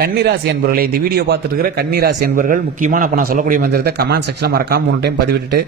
கன்னிராசி என்பவர்களே, இந்த வீடியோ பார்த்துட்டு இருக்கிற கன்னிராசி என்பவர்கள் முக்கியமான நான் சொல்லக்கூடிய மந்திரத்தை கமெண்ட் செக்ஷனில் மறக்காம 3 டைம் பதிவிட்டுட்டு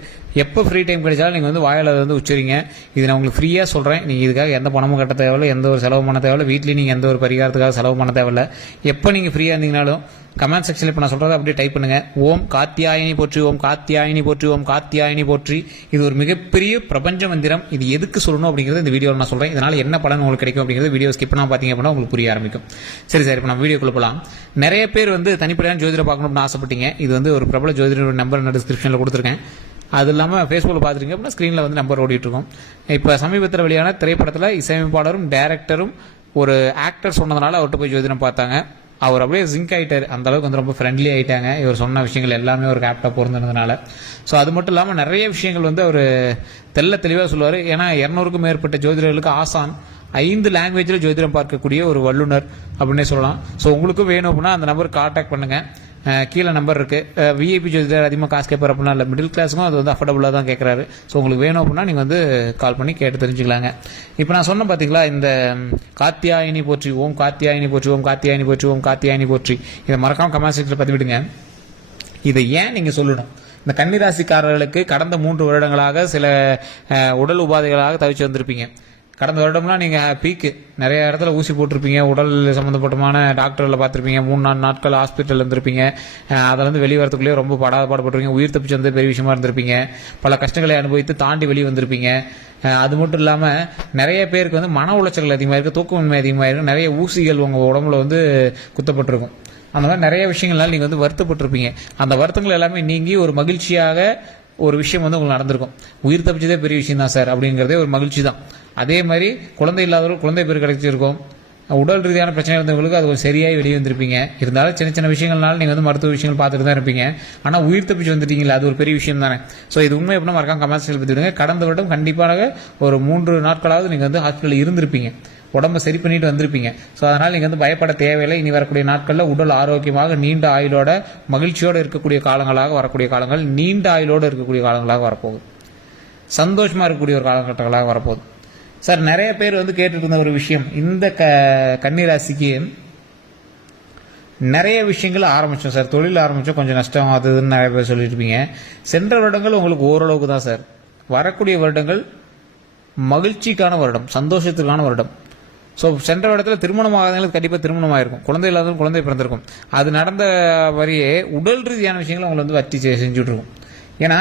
எப்போ ஃப்ரீ டைம் கிடைச்சாலும் நீங்கள் வந்து வாயில வந்து உச்சரிங்க. இது நான் உங்களுக்கு ஃப்ரீயாக சொல்கிறேன். நீங்கள் இதுக்காக எந்த பணமும் கட்ட தேவையில்லை, எந்த ஒரு செலவு பண்ண தேவையில்லை, வீட்லேயும் நீங்கள் எந்த ஒரு பரிகாரத்துக்காக செலவு பண்ண தேவையில்லை. எப்போ நீங்கள் ஃப்ரீயாக இருந்தீங்கனாலும் கமெண்ட் செக்ஷனில் இப்போ நான் சொல்கிறத அப்படியே டைப் பண்ணுங்க. ஓம் காத்தியாயினி போற்றி, ஓம் காத்தியாயினி போற்றி, ஓம் காத்தியாயினி போற்றி. இது ஒரு மிகப்பெரிய பிரபஞ்ச மந்திரம். இது எதுக்கு சொல்லணும் அப்படிங்கிறது இந்த வீடியோவில் நான் சொல்கிறேன். இதனால் என்ன பலன் உங்களுக்கு கிடைக்கும் அப்படிங்கிறது வீடியோ ஸ்கிப் பண்ணால் பார்த்தீங்க அப்படின்னா உங்களுக்கு புரிய ஆரம்பிக்கும். சரி சார், இப்போ நம்ம வீடியோக்குள்ள போகலாம். நிறைய பேர் வந்து தனிப்படையான ஜோதிடரை பார்க்கணும்னு ஆசைப்பட்டீங்க. இது வந்து ஒரு பிரபல ஜோதிடர் நம்பர் நான் டிஸ்கிரிப்ஷனில் கொடுத்துருக்கேன். அது இல்லாமல் ஃபேஸ்புக்கில் பார்த்துருக்கீங்க அப்படின்னா ஸ்க்ரீனில் வந்து நம்பர் ஓடிட்டுருக்கோம். இப்போ சமீபத்தில் வெளியான திரைப்படத்தில் இசையமைப்பாளரும் டைரக்டரும் ஒரு ஆக்டர் சொன்னதுனால அவர்கிட்ட போய் ஜோதிடம் பார்த்தாங்க. அவர் அப்படியே ஜிங்க் ஆகிட்டார். அந்த அளவுக்கு வந்து ரொம்ப ஃப்ரெண்ட்லி ஆகிட்டாங்க. இவர் சொன்ன விஷயங்கள் எல்லாமே ஒரு ஆப்டாக பொருந்ததுனால. ஸோ அது மட்டும் இல்லாமல் நிறைய விஷயங்கள் வந்து அவர் தெளிவாக சொல்லுவார். ஏன்னா 200க்கும் மேற்பட்ட ஜோதிடர்களுக்கு ஆசான், 5 லாங்குவேஜில் ஜோதிடம் பார்க்கக்கூடிய ஒரு வல்லுனர் அப்படின்னே சொல்லலாம். ஸோ உங்களுக்கும் வேணும் அப்படின்னா அந்த நம்பருக்கு கான்டாக்ட் பண்ணுங்கள். கீழே நம்பர் இருக்குது. விஐபி ஜோதிடர் அதிகமாக காசு கேட்பார் அப்படின்னா இல்லை, மிடில் கிளாஸுக்கும் அது வந்து அஃபோர்டபுளாக தான் கேட்குறாரு. ஸோ உங்களுக்கு வேணும் அப்படின்னா நீங்கள் வந்து கால் பண்ணி கேட்டு தெரிஞ்சுக்கலாங்க. இப்போ நான் சொன்ன பார்த்தீங்களா, இந்த காத்தியாயினி போற்றி, ஓம் காத்தியாயினி போற்றி, ஓம் காத்தியாயினி போற்றி, ஓம் காத்தியாயினி போற்றி, இதை மறக்காம கமெண்ட் செக்ஷனில் பதிவிடுங்க. இதை ஏன் நீங்கள் சொல்லணும்? இந்த கன்னிராசிக்காரர்களுக்கு கடந்த 3 வருடங்களாக சில உடல் உபாதைகளாக தவிச்சு வந்திருப்பீங்க. கடந்த வருடம்லாம் நீங்கள் பீக்கு நிறைய இடத்துல ஊசி போட்டிருப்பீங்க, உடல் சம்மந்தப்பட்டமான டாக்டரில் பார்த்துருப்பீங்க, 3-4 நாட்கள் ஹாஸ்பிட்டல் இருந்திருப்பீங்க. அதில் வந்து வெளியே வரத்துக்குள்ளேயே ரொம்ப பாடுபட்டுருப்பீங்க. உயிர் தப்பிச்சு வந்து பெரிய விஷயமா இருந்திருப்பீங்க. பல கஷ்டங்களை அனுபவித்து தாண்டி வெளியே வந்திருப்பீங்க. அது மட்டும் இல்லாமல் நிறைய பேருக்கு வந்து மன உளைச்சல் அதிகமாக இருக்குது, தூக்கமின்மை அதிகமாக இருக்குது, நிறைய ஊசிகள் உங்கள் உடம்புல வந்து குத்தப்பட்டிருக்கும். அந்த மாதிரி நிறைய விஷயங்கள்னால நீங்கள் வந்து வருத்தப்பட்டிருப்பீங்க. அந்த வருத்தங்கள் எல்லாமே நீங்கி ஒரு மகிழ்ச்சியாக ஒரு விஷயம் வந்து உங்களுக்கு நடந்திருக்கும். உயிர் தப்பிச்சதே பெரிய விஷயம் தான் சார் அப்படிங்கிறதே ஒரு மகிழ்ச்சி தான். அதே மாதிரி குழந்தை இல்லாதவர்கள் குழந்தை பேர் கிடைச்சிருக்கும். உடல் ரீதியான பிரச்சனை இருந்தவங்களுக்கு அது ஒரு சரியாகி வெளியே வந்திருப்பீங்க. இருந்தாலும் சின்ன விஷயங்கள்னால நீங்கள் வந்து மருத்துவ விஷயங்கள் பார்த்துட்டு தான் இருப்பீங்க. ஆனால் உயிர் தப்பிச்சு வந்துட்டீங்களா, அது ஒரு பெரிய விஷயம் தானே. ஸோ இது உண்மை எப்படின்னா மறக்காம கமெண்ட்ஸில் பற்றி விடுங்க. கடந்த வருடம் கண்டிப்பாக ஒரு 3 நாட்களாவது நீங்கள் வந்து ஹாஸ்பிட்டலில் இருந்திருப்பீங்க, உடம்பை சரி பண்ணிட்டு வந்திருப்பீங்க. ஸோ அதனால் நீங்கள் வந்து பயப்பட தேவையில்லை. இனி வரக்கூடிய நாட்களில் உடல் ஆரோக்கியமாக நீண்ட ஆயுளோட மகிழ்ச்சியோடு இருக்கக்கூடிய காலங்களாக வரக்கூடிய காலங்கள், நீண்ட ஆயுளோடு இருக்கக்கூடிய காலங்களாக வரப்போகுது. சந்தோஷமாக இருக்கக்கூடிய ஒரு காலகட்டங்களாக வரப்போகுது. சார், நிறைய பேர் வந்து கேட்டுட்டு இருந்த ஒரு விஷயம், இந்த கன்னிராசிக்கு நிறைய விஷயங்கள் ஆரம்பித்தோம் சார், தொழில் ஆரம்பித்தோம், கொஞ்சம் நஷ்டம் அதுன்னு நிறைய பேர் சொல்லிட்டு இருப்பீங்க. சென்ற வருடங்கள் உங்களுக்கு ஓரளவுக்கு தான் சார். வரக்கூடிய வருடங்கள் மகிழ்ச்சிக்கான வருடம், சந்தோஷத்துக்கான வருடம். ஸோ சென்ற இடத்துல திருமணம் ஆகாதவங்களுக்கு கண்டிப்பாக திருமணம் ஆயிருக்கும், குழந்தை இல்லாதவங்க குழந்தை பிறந்திருக்கும். அது நடந்த வரையே உடல் ரீதியான விஷயங்களை உங்களை வந்து வட்டி செஞ்சுட்டு இருக்கும். ஏன்னா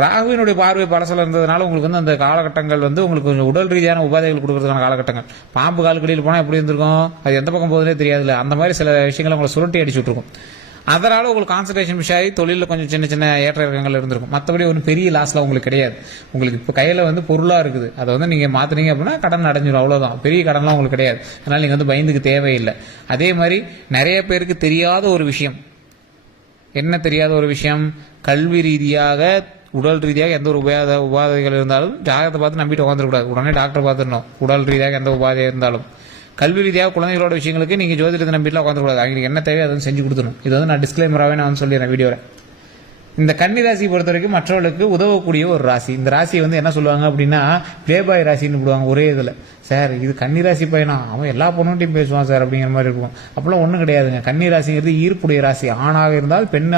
ராகுவினுடைய பார்வை பலசில் இருந்ததுனால உங்களுக்கு வந்து அந்த காலகட்டங்கள் வந்து உங்களுக்கு கொஞ்சம் உடல் ரீதியான உபாதைகள் கொடுக்கறதுக்கான காலகட்டங்கள். பாம்பு காலுக்கடியில் போனால் எப்படி இருந்திருக்கும், அது எந்த பக்கம் போகுதுன்னே தெரியாதுல்ல. அந்த மாதிரி சில விஷயங்களை உங்களை சுருட்டி அடிச்சு விட்டுருக்கும். அதனால் உங்களுக்கு கான்சன்ட்ரேஷன் மிஸ் ஆகி தொழிலில் கொஞ்சம் சின்ன ஏற்ற இறக்கங்கள் இருந்திருக்கும். மற்றபடி ஒரு பெரிய லாஸ்லாம் உங்களுக்கு கிடையாது. உங்களுக்கு இப்போ கையில் வந்து பொருளாக இருக்குது, அதை வந்து நீங்கள் மாற்றினீங்க அப்படின்னா கடன் அடைஞ்சிடும், அவ்வளோதான். பெரிய கடன்லாம் உங்களுக்கு கிடையாது. அதனால் நீங்கள் வந்து பயந்துக்கு தேவையில்லை. அதே மாதிரி நிறைய பேருக்கு தெரியாத ஒரு விஷயம், என்ன தெரியாத ஒரு விஷயம், கல்வி ரீதியாக உடல் ரீதியாக எந்த ஒரு உபாதைகள் இருந்தாலும் ஜாதகத்தை பார்த்து நம்பிட்டு உட்காந்துருக்கூடாது, உடனே டாக்டர் பார்த்துடணும். உடல் ரீதியாக எந்த உபாதையாக இருந்தாலும், கல்வி ரீதியாக குழந்தைகளோட விஷயங்களுக்கு நீங்கள் ஜோதிடத்தை நம்பிட்டுலாம் உட்காந்துக்கூடாது. அவங்களுக்கு என்ன தேவையோ அதை செஞ்சு கொடுத்துணும். இது வந்து நான் டிஸ்க்ளைமராகவே நான் வந்து சொல்லிடுறேன் வீடியோவில். இந்த கன்னிராசி பொறுத்த வரைக்கும் மற்றவர்களுக்கு உதவக்கூடிய ஒரு ராசி. இந்த ராசியை வந்து என்ன சொல்லுவாங்க அப்படின்னா பிளேபாய் ராசின்னு போடுவாங்க ஒரே இதில். சார் இது கன்னிராசி பையனா, அவன் எல்லா பொண்ணுகிட்டையும் பேசுவான் சார் அப்படிங்கிற மாதிரி இருக்கும். அப்பெல்லாம் ஒன்றும் கிடையாதுங்க. கன்னிராசிங்கிறது ஈர்ப்புடைய ராசி. ஆணாக இருந்தால் பெண்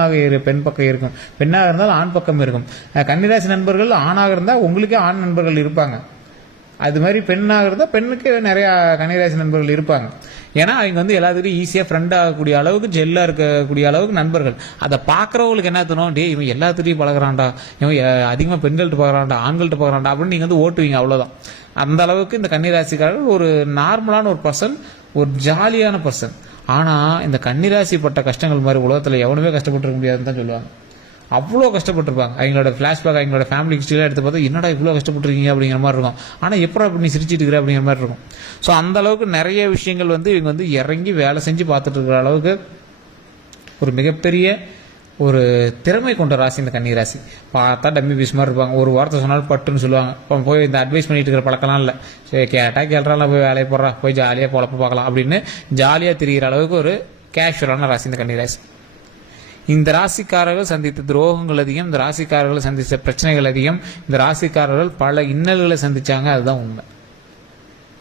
பக்கம் இருக்கும், பெண்ணாக இருந்தால் ஆண் பக்கம் இருக்கும். கன்னிராசி நண்பர்கள் ஆணாக இருந்தால் உங்களுக்கே ஆண் நண்பர்கள் இருப்பாங்க. அது மாதிரி பெண்ணாக இருந்தால் பெண்ணுக்கு நிறையா கன்னிராசி நண்பர்கள் இருப்பாங்க. ஏன்னா அவங்க வந்து எல்லாத்துக்கும் ஈஸியாக ஃப்ரெண்ட் ஆகக்கூடிய அளவுக்கு, ஜெல்லாக இருக்கக்கூடிய அளவுக்கு நண்பர்கள். அதை பார்க்குறவங்களுக்கு என்ன தரும், டே இவன் எல்லாத்துட்டையும் பழகிறான்டா, இவன் அதிகமாக பெண்கள்கிட்ட பார்க்குறான்டா, ஆண்கள்கிட்ட பார்க்குறான்டா அப்படின்னு நீங்கள் வந்து ஓட்டுவீங்க, அவ்வளோதான். அந்த அளவுக்கு இந்த கன்னிராசிக்காரர்கள் ஒரு நார்மலான ஒரு பர்சன், ஒரு ஜாலியான பர்சன். ஆனால் இந்த கன்னிராசி பட்ட கஷ்டங்கள் மாதிரி உலகத்தில் எவனுமே கஷ்டப்பட்டுருக்க முடியாதுன்னு தான் சொல்லுவாங்க. அவ்வளோ கஷ்டப்பட்டுருப்பாங்க. அவங்களோட ஃப்ளாஷ்பேக், அவங்களோட ஃபேமிலி ஹிஸ்ட்ரியில் எடுத்து பார்த்தா என்னடா இவ்வளோ கஷ்டப்பட்டுருக்கீங்க அப்படிங்கிற மாதிரி இருக்கும். ஆனால் எப்போ அப்படி நீ சிரிச்சிட்டு இருக்கிற அப்படிங்கிற மாதிரி இருக்கும். ஸோ அந்த அளவுக்கு நிறைய விஷயங்கள் வந்து இவங்க வந்து இறங்கி வேலை செஞ்சு பார்த்துட்டு இருக்கிற அளவுக்கு ஒரு மிகப்பெரிய ஒரு திறமை கொண்ட ராசி இந்த கன்னிராசி. பார்த்தா டம்மி பீஸ் மாதிரி இருப்பாங்க. ஒரு வார்த்தை சொன்னாலும் பட்டுன்னு சொல்லுவாங்க. போய் இந்த அட்வைஸ் பண்ணிட்டு இருக்கிற பழக்கம்லாம் இல்லை. சரி கேட்டால் போய் வேலையை போடுறா, போய் ஜாலியாக பொழப்பு பார்க்கலாம் அப்படின்னு ஜாலியாக தெரிகிற அளவுக்கு ஒரு கேஷுவலான ராசி இந்த கன்னிராசி. இந்த ராசிக்காரர்கள் சந்தித்த துரோகங்கள் அதிகம், இந்த ராசிக்காரர்கள் சந்தித்த பிரச்சனைகள் அதிகம், இந்த ராசிக்காரர்கள் பல இன்னல்களை சந்திச்சாங்க, அதுதான் உண்மை.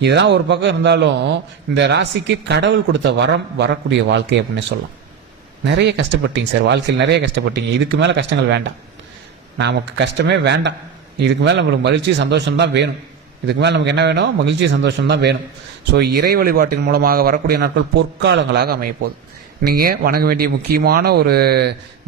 இதெல்லாம் ஒரு பக்கம் இருந்தாலும் இந்த ராசிக்கு கடவுள் கொடுத்த வரம் வரக்கூடிய வாழ்க்கை அப்படின்னு சொல்லலாம். நிறைய கஷ்டப்பட்டீங்க சார், வாழ்க்கையில் நிறைய கஷ்டப்பட்டீங்க, இதுக்கு மேலே கஷ்டங்கள் வேண்டாம், நமக்கு கஷ்டமே வேண்டாம், இதுக்கு மேலே நம்மளுக்கு மகிழ்ச்சி சந்தோஷம் தான் வேணும், இதுக்கு மேலே நமக்கு என்ன வேணும், மகிழ்ச்சி சந்தோஷம் தான் வேணும். ஸோ இறை வழிபாட்டின் மூலமாக வரக்கூடிய நாட்கள் பொற்காலங்களாக அமையப்போகுது. நீங்கள் வணங்க வேண்டிய முக்கியமான ஒரு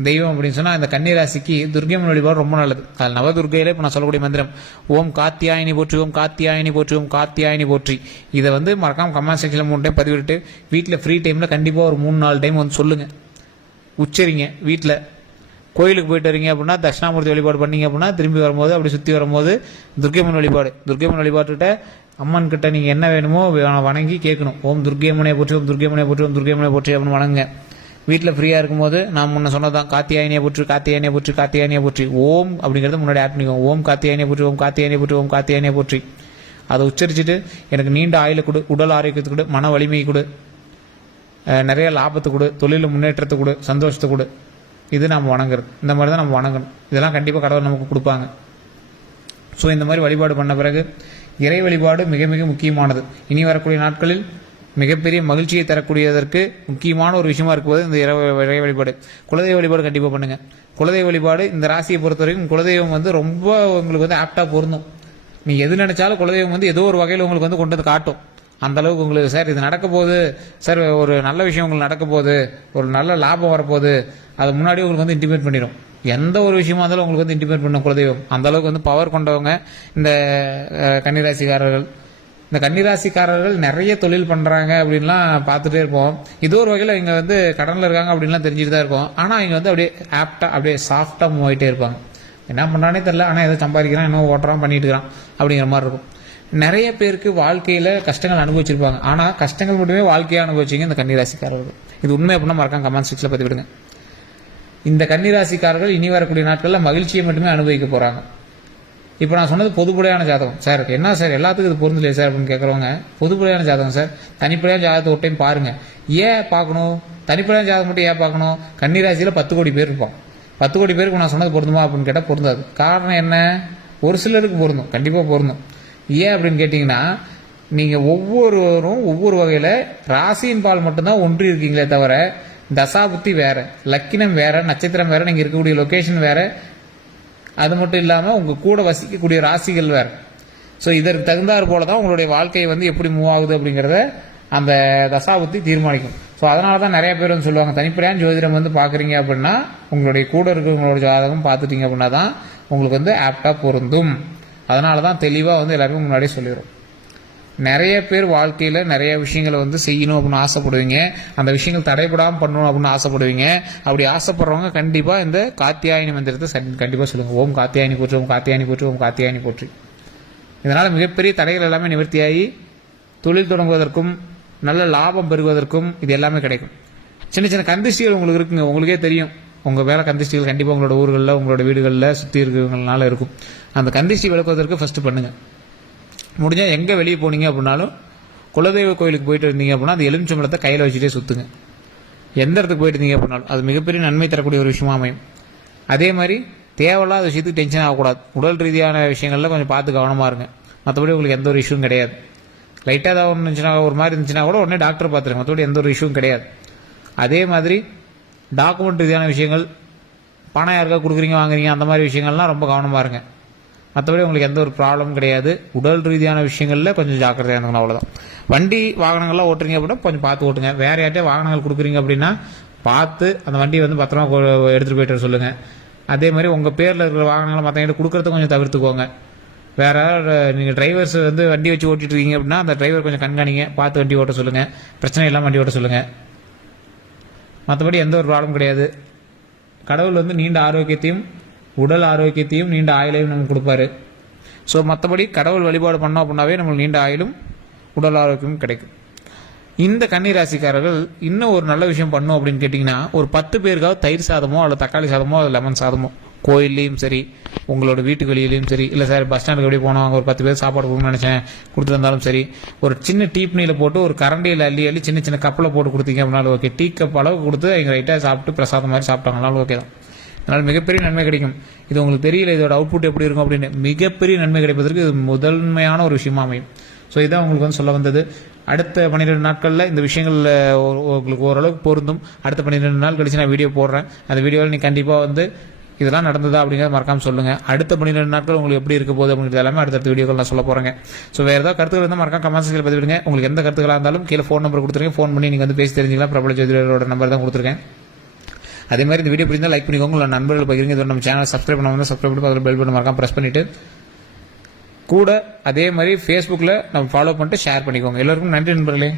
தெய்வம் அப்படின்னு சொன்னால் இந்த கன்னிராசிக்கு துர்க்கையம்மன் வழிபாடு ரொம்ப நல்லது. அதில் நவதுர்க்கையிலே இப்போ நான் சொல்லக்கூடிய மந்திரம் ஓம் காத்தியாயினி போற்றி, ஓம் காத்தியாயினி போற்றி, ஓம் காத்தியாயினி போற்றி. இதை வந்து மறக்காமல் கமெண்ட் செக்ஷனில் 3 டைம் பதிவிட்டு வீட்டில் ஃப்ரீ டைமில் கண்டிப்பாக ஒரு 3-4 டைம் வந்து சொல்லுங்கள், உச்சரிங்க. வீட்டில் கோயிலுக்கு போயிட்டு வரீங்க அப்படின்னா தட்சிணாமூர்த்தி வழிபாடு பண்ணீங்க அப்படின்னா திரும்பி வரும்போது அப்படி சுற்றி வரும்போது துர்க்கையம்மன் வழிபாட்டுக்கிட்ட அம்மன் கிட்ட நீங்கள் என்ன வேணுமோ வணங்கி கேட்கணும். ஓம் துர்க்கையம்மனை போற்றி, ஓம் துர்க்கையம்மனை போற்றி, ஓம் துர்க்கையம்மனை போற்றி அப்படின்னு வணங்குங்க. வீட்டில் ஃப்ரீயாக இருக்கும்போது நான் முன்ன சொன்னதான் காத்தியாயினியை போற்றி, காத்தியாயினியை போற்றி, காத்தியாயினியை போற்றி, ஓம் அப்படிங்கிறது முன்னாடி ஆட் பண்ணிக்கோங்க. ஓம் காத்தியாயினியை போற்றி, ஓம் காத்தியாயினியை போற்றி, ஓம் காத்தியாயினியை போற்றி. அதை உச்சரிச்சுட்டு எனக்கு நீண்ட ஆயுளை கொடு, உடல் ஆரோக்கியத்தை கொடு, மன வலிமையை கொடு, நிறைய லாபத்தை கொடு, தொழிலில் முன்னேற்றத்தை கொடு, சந்தோஷத்தை கொடு. இது நம்ம வணங்குறது. இந்த மாதிரி தான் நம்ம வணங்கணும். இதெல்லாம் கண்டிப்பாக கடவுள் நமக்கு கொடுப்பாங்க. ஸோ இந்த மாதிரி வழிபாடு பண்ண பிறகு இறை வழிபாடு மிக மிக முக்கியமானது. இனி வரக்கூடிய நாட்களில் மிகப்பெரிய மகிழ்ச்சியை தரக்கூடியதற்கு முக்கியமான ஒரு விஷயமா இருக்கும்போது இந்த இறை வழிபாடு. குலதெய்வ வழிபாடு கண்டிப்பாக பண்ணுங்கள். குலதெய்வ வழிபாடு இந்த ராசியை பொறுத்த வரைக்கும் குலதெய்வம் வந்து ரொம்ப உங்களுக்கு வந்து ஆப்டாக பொருந்தும். நீ எது நினைச்சாலும் குலதெய்வம் வந்து ஏதோ ஒரு வகையில் உங்களுக்கு வந்து கொண்டு வந்து காட்டும். அந்த அளவுக்கு உங்களுக்கு சார் இது நடக்க போகுது, சார் ஒரு நல்ல விஷயம் உங்களுக்கு நடக்க போகுது, ஒரு நல்ல லாபம் வரப்போகுது, அது முன்னாடி உங்களுக்கு வந்து இன்டிமேட் பண்ணிடும். எந்த ஒரு விஷயமா இருந்தாலும் உங்களுக்கு வந்து இன்டிமேட் பண்ணும் குலதெய்வம். அந்த அளவுக்கு வந்து பவர் கொண்டவங்க இந்த கன்னிராசிக்காரர்கள். இந்த கன்னிராசிக்காரர்கள் நிறைய தொழில் பண்ணுறாங்க அப்படின்லாம் பார்த்துட்டே இருப்போம். இது ஒரு வகையில் இங்கே வந்து கடனில் இருக்காங்க அப்படின்லாம் தெரிஞ்சுட்டு தான் இருக்கும். ஆனால் இங்கே வந்து அப்படியே ஆப்டாக அப்படியே சாஃப்டாக மூவ் ஆகிட்டே இருப்பாங்க. என்ன பண்ணுறானே தெரில, ஆனால் எதோ சம்பாதிக்கிறான், என்ன ஓட்டுறான், பண்ணிட்டு இருக்கிறான் அப்படிங்கிற மாதிரி இருக்கும். நிறைய பேருக்கு வாழ்க்கையில் கஷ்டங்கள் அனுபவிச்சிருப்பாங்க. ஆனால் கஷ்டங்கள் மட்டுமே வாழ்க்கையாக அனுபவிச்சிங்க இந்த கன்னிராசிக்காரர்கள். இது உண்மை அப்படின்னா மறக்காம கமெண்ட் செக்ஷனில் பதிவிடுங்க. இந்த கன்னிராசிக்காரர்கள் இனி வரக்கூடிய நாட்களில் மகிழ்ச்சியை மட்டுமே அனுபவிக்க போகிறாங்க. இப்போ நான் சொன்னது பொதுப்படையான ஜாதகம் சார். என்ன சார் எல்லாத்துக்கும் இது பொருந்தலையே சார் அப்படின்னு கேட்குறவங்க, பொதுப்படையான ஜாதகம் சார். தனிப்படையான ஜாதகத்தை ஒரு டைம் பாருங்கள். ஏன் பார்க்கணும்? தனிப்படையான ஜாதகம் மட்டும் ஏன் பார்க்கணும்? கன்னிராசியில் 10 கோடி பேர் இருப்பான். 10 கோடி பேருக்கு நான் சொன்னது பொருந்துமா அப்படின்னு கேட்டால் பொருந்தாது. காரணம் என்ன? ஒரு சிலருக்கு பொருந்தும், கண்டிப்பாக பொருந்தும். ஏன் அப்படின்னு கேட்டிங்கன்னா, நீங்கள் ஒவ்வொருவரும் ஒவ்வொரு வகையில் ராசியின் பால் மட்டும்தான் ஒன்றி இருக்கீங்களே தவிர தசாபுத்தி வேற, லக்கினம் வேற, நட்சத்திரம் வேற, நீங்கள் இருக்கக்கூடிய லொக்கேஷன் வேற, அது மட்டும் இல்லாமல் உங்கள் கூட வசிக்கக்கூடிய ராசிகள் வேற. ஸோ இதற்கு தகுந்தாறு போல தான் உங்களுடைய வாழ்க்கையை வந்து எப்படி மூவ் ஆகுது அப்படிங்கிறத அந்த தசாபுத்தி தீர்மானிக்கும். ஸோ அதனால தான் நிறைய பேர் வந்து சொல்லுவாங்க, தனிப்படையான ஜோதிடம் வந்து பார்க்குறீங்க அப்படின்னா உங்களுடைய கூட இருக்கிறவங்களோட ஜாதகம் பார்த்துட்டீங்க அப்படின்னா தான் உங்களுக்கு வந்து ஆப்டாக பொருந்தும். அதனால தான் தெளிவாக வந்து எல்லாருக்கும் முன்னாடியே சொல்லிடுறோம். நிறைய பேர் வாழ்க்கையில் நிறைய விஷயங்களை வந்து செய்யணும் அப்படின்னு ஆசைப்படுவீங்க, அந்த விஷயங்கள் தடைபடாமல் பண்ணணும் அப்படின்னு ஆசைப்படுவீங்க. அப்படி ஆசைப்படுறவங்க கண்டிப்பாக இந்த காத்தியாயினி மந்திரத்தை கண்டிப்பாக சொல்லுங்கள். ஓம் காத்தியாயினி போற்றி, ஓம் காத்தியாயினி போற்றி, ஓம் காத்தியாயினி போற்றி. இதனால் மிகப்பெரிய தடைகள் எல்லாமே நிவர்த்தியாகி தொழில் தொடங்குவதற்கும் நல்ல லாபம் பெறுவதற்கும் இது எல்லாமே கிடைக்கும். சின்ன சின்ன கந்திஷ்டிகள் உங்களுக்கு இருக்குங்க, உங்களுக்கே தெரியும். உங்கள் வேலை கந்திஷ்டிகள் கண்டிப்பாக உங்களோட ஊர்களில் உங்களோட வீடுகளில் சுற்றி இருக்கிறவங்களால இருக்கும். அந்த கந்திஷ்டி விளக்குவதற்கு ஃபஸ்ட்டு பண்ணுங்கள். முடிஞ்சால் எங்கே வெளியே போனீங்க அப்படின்னாலும் குலதெய்வ கோயிலுக்கு போயிட்டு இருந்தீங்க அப்படின்னா அந்த எலுமிச்சம்பழத்தை கையில் வச்சுட்டே சுற்றுங்க. எந்த இடத்துக்கு போயிட்டு இருந்தீங்க அப்படின்னாலும் அது மிகப்பெரிய நன்மை தரக்கூடிய ஒரு விஷயமா அமையும். அதே மாதிரி தேவையில்லாத விஷயத்துக்கு டென்ஷன் ஆகக்கூடாது. உடல் ரீதியான விஷயங்களில் கொஞ்சம் பார்த்து கவனமாக இருங்க. மற்றபடி உங்களுக்கு எந்த ஒரு இஷ்யூவும் கிடையாது. லைட்டாக ஏதாவது ஒன்று இருந்துச்சுன்னா, ஒரு மாதிரி இருந்துச்சுன்னா கூட உடனே டாக்டர் பார்த்துருங்க. மற்றபடி எந்த ஒரு இஷ்யூவும் கிடையாது. அதே மாதிரி டாக்குமெண்ட் ரீதியான விஷயங்கள், பணம் யாருக்கா கொடுக்குறீங்க வாங்குறீங்க, அந்த மாதிரி விஷயங்கள்லாம் ரொம்ப கவனமாக இருங்க. மற்றபடி உங்களுக்கு எந்த ஒரு ப்ராப்ளமும் கிடையாது. உடல் ரீதியான விஷயங்களில் கொஞ்சம் ஜாக்கிரதையாக இருந்தோம், அவ்வளோதான். வண்டி வாகனங்கள்லாம் ஓட்டுறீங்க அப்படின்னா கொஞ்சம் பார்த்து ஓட்டுங்க. வேறு யார்ட்டே வாகனங்கள் கொடுக்குறீங்க அப்படின்னா பார்த்து அந்த வண்டியை வந்து பத்திரமா எடுத்துகிட்டு போய்ட்டு சொல்லுங்கள். அதே மாதிரி உங்கள் பேரில் இருக்கிற வாகனங்களை மற்றவங்கிட்ட கொடுக்குறத கொஞ்சம் தவிர்த்துக்கோங்க. வேறு நீங்கள் டிரைவர்ஸ் வந்து வண்டி வச்சு ஓட்டிட்டு இருக்கீங்க அப்படின்னா அந்த டிரைவர் கொஞ்சம் கண்காணிங்க, பார்த்து வண்டி ஓட்ட சொல்லுங்கள். பிரச்சனை இல்லாமல் வண்டி ஓட்ட சொல்லுங்கள். மற்றபடி எந்த ஒரு ப்ராப்ளம் கிடையாது. கடவுள் வந்து நீண்ட ஆரோக்கியத்தையும் உடல் ஆரோக்கியத்தையும் நீண்ட ஆயுளையும் நமக்கு கொடுப்பாரு. ஸோ மற்றபடி கடவுள் வழிபாடு பண்ணோம் அப்படின்னாவே நம்மளுக்கு நீண்ட ஆயுளும் உடல் ஆரோக்கியமும் கிடைக்கும். இந்த கன்னிராசிக்காரர்கள் இன்னும் ஒரு நல்ல விஷயம் பண்ணோம் அப்படின்னு கேட்டிங்கன்னா, ஒரு 10 பேருக்காவது தயிர் சாதமோ அல்லது தக்காளி சாதமோ அல்லது லெமன் சாதமோ, கோயில்லையும் சரி உங்களோட வீட்டு வெளியிலையும் சரி, இல்லை சார் பஸ் ஸ்டாண்டுக்கு எப்படி போனோம் அங்கே ஒரு 10 பேர் சாப்பாடு கொடுக்கணும்னு நினச்சேன் கொடுத்துருந்தாலும் சரி, ஒரு சின்ன டீப்னியில் போட்டு ஒரு கரண்டியில் அள்ளி சின்ன சின்ன கப்பில் போட்டு கொடுத்தீங்க அப்படின்னாலும் ஓகே. டீ கப் அளவு கொடுத்து அவங்க ரைட்டாக சாப்பிட்டு பிரசாதம் மாதிரி சாப்பிட்டாங்கனாலும் ஓகே தான். அதனால் மிகப்பெரிய நன்மை கிடைக்கும். இது உங்களுக்கு தெரியல இதோட அவுட்புட் எப்படி இருக்கும் அப்படின்னு. மிகப்பெரிய நன்மை கிடைப்பதற்கு இது முதன்மையான ஒரு விஷயமா அமையும். ஸோ இதான் உங்களுக்கு வந்து சொல்ல வந்தது. அடுத்த 12 நாட்களில் இந்த விஷயங்கள் உங்களுக்கு ஓரளவுக்கு பொருந்தும். அடுத்த 12 நாள் கழிச்சு நான் வீடியோ போடுறேன். அந்த வீடியோவில் நீ கண்டிப்பாக வந்து இதெல்லாம் நடந்ததா அப்படிங்கிறத மறக்காம சொல்லுங்கள். அடுத்த 12 நாட்கள் உங்களுக்கு எப்படி இருக்க போகுது அப்படிங்கிறது எல்லாமே அடுத்த வீடியோக்கள் நான் சொல்ல போகிறேங்க. ஸோ வேறு ஏதாவது கருத்துக்கள் இருந்தால் மறக்காம கமெண்ட் செக்ஷனில் பதிவிடுங்க. உங்களுக்கு எந்த கருத்துக்களாக இருந்தாலும் கீழே ஃபோன் நம்பர் கொடுத்துருக்கேன். ஃபோன் பண்ணி நீங்கள் வந்து பேசி தெரிஞ்சுக்கலாம். பிரபல ஜோதிடரோட நம்பர் தான் கொடுத்துருக்கேன். அதே மாதிரி இந்த வீடியோ பிடிச்சா லைக் பண்ணிக்கோங்க. உங்களோட நண்பர்கள் பகிருங்க. இதோட நம்ம சேனலை சப்ஸ்கிரைப் பண்ணாமல் சப்ஸ்கிரைப் பண்ணி அதில் பெல் பட்டன் மறக்காம ப்ரெஸ் பண்ணிவிட்டு கூட அதே மாதிரி ஃபேஸ்புக்கில் நம்ம ஃபாலோ பண்ணிட்டு ஷேர் பண்ணிக்கோங்க. எல்லாருக்கும் நன்றி நண்பர்களே.